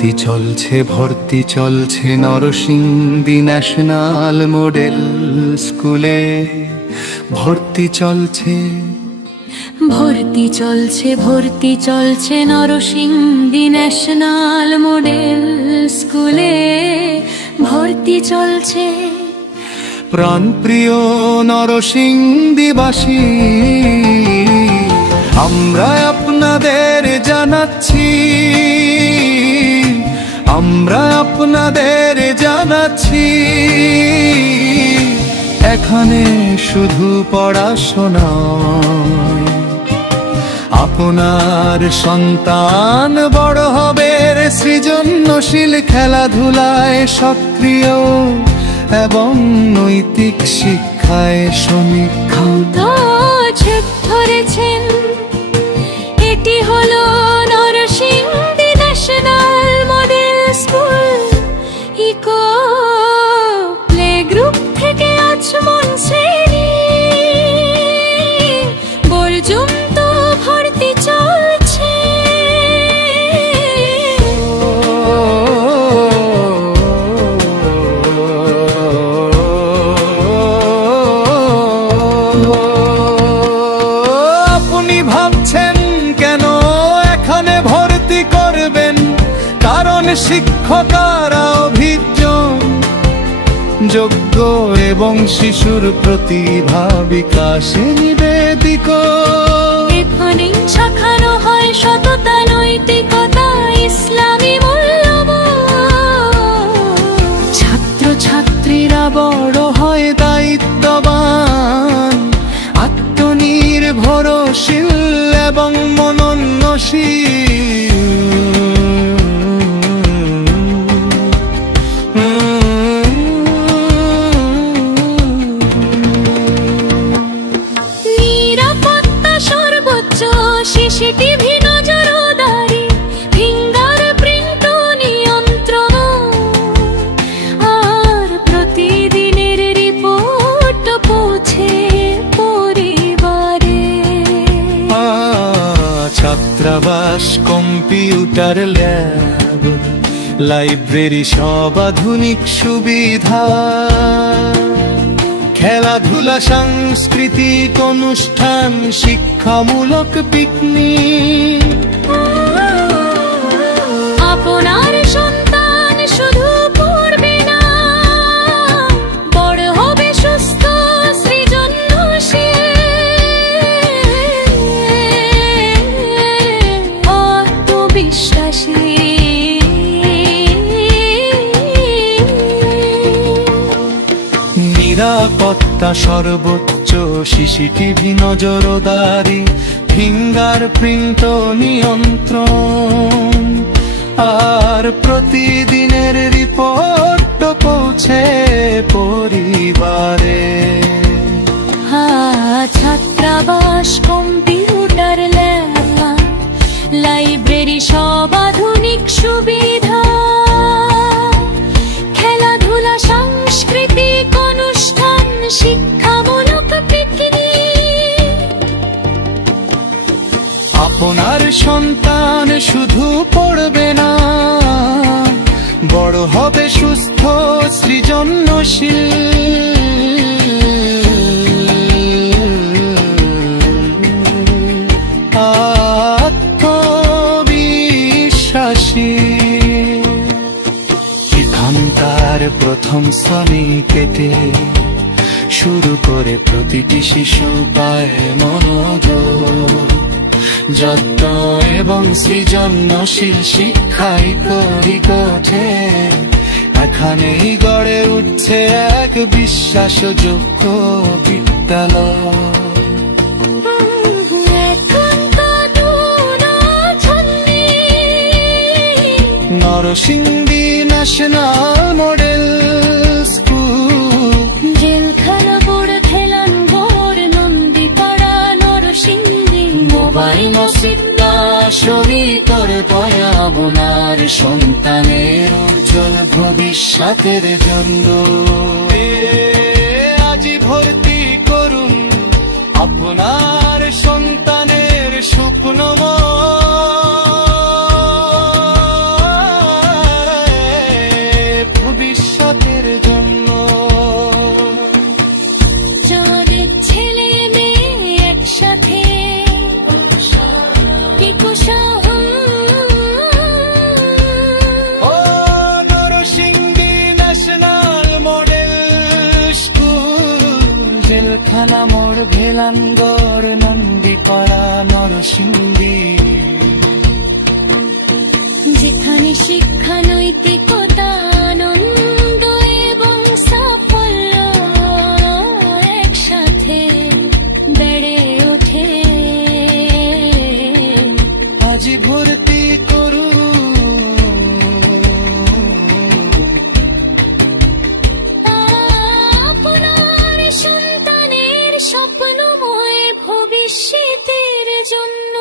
ভর্তি চলছে Narsingdi national model স্কুলে। ভর্তি চলছে নরসিংদী ন্যাশনাল মডেল স্কুলে। ভর্তি চলছে প্রাণপ্রিয় নরসিংদীবাসী, আমরা আপনাদের জানাচ্ছি এখানে শুধু পড়াশোনা, আপনার সন্তান বড় হবে সৃজনশীল, খেলাধুলায় সক্রিয় এবং নৈতিক শিক্ষায় সমীক্ষা। ধরেছেন এটি হলো নরসিংদী ন্যাশনাল মডেল স্কুল। ইকো প্লে গ্রুপ থেকে আচমন শ্রেণী পর্যন্ত ভর্তি চলছে। আপনি ভাবছেন কেন এখানে ভর্তি করবেন, কারণ শিক্ষকরা অভিজ্ঞ, যোগ্য এবং শিশুর প্রতিভা বিকাশে নিবেদিত। এখানে শেখানো হয় সততা, নৈতিকতা, ইসলামী মূল্যবোধ। ছাত্রছাত্রীরা বড় হয় দায়িত্ববান, আত্মনির্ভরশীল এবং মননশীল। নিরাপত্তা সর্বোচ্চ, সিসিটিভি নজরদারি, ফিঙ্গারপ্রিন্ট নিয়ন্ত্রণ, আর প্রতিদিনের রিপোর্ট পৌঁছে পরিবারে। ছাত্রাবাস, কম্পিউটার ল্যাব, লাইব্রেরি, সব আধুনিক সুবিধা, খেলাধুলা, সাংস্কৃতিক অনুষ্ঠান, শিক্ষামূলক পিকনিক। আপনার সন্তান শুধু পড়বে না, বড় হবে সুস্থ, সৃজনশীল, আত্মবিশ্বাসী। নিরাপত্তা সর্বোচ্চ, সিসিটিভি নজরদারি, ফিঙ্গারপ্রিন্ট নিয়ন্ত্রণ, আর প্রতিদিনের রিপোর্ট পৌঁছে পরিবারে। ছাত্রাবাস, কম্পিউটার ল্যাব, লাইব্রেরি, সব আধুনিক সুবিধা, খেলাধুলা, সাংস্কৃতিক অনুষ্ঠান, শিক্ষামূলক পিকনিক। আপনার সন্তান শুধু পড়বে না, বড় হবে সুস্থ, সৃজনশীল, আত্মবিশ্বাসী। এখানকার প্রথম শ্রেণী কেটে শুরু করে প্রতিটি শিশু পায় মনোযোগ, যত্ন এবং সৃজনশীল শিক্ষায় করিকঠে। এখানেই গড়ে উঠছে এক বিশ্বাসযোগ্য বিদ্যালয়। Narsingdi national model school. জেলখানা, বড় খেলানগড়, নন্দীপাড়া, নরসিংদী, মোবাইল, মসজিদ, সবই করে দয়া আপনার সন্তানের উজ্জ্বল ভবিষ্যতের জন্য। আজই ভর্তি করুন আপনার সন্তানের স্বপ্নময় চিলখানা মোড় ভেলাঙ্গর নন্দীপাড়া নরসিংদী, যেখানে শিক্ষা নৈতিকতা আনন্দ এবং সাফল্য একসাথে বেড়ে ওঠে। আজি ভর্তি আপনার সন্তানের স্বপ্নময় ভবিষ্যতের জন্য।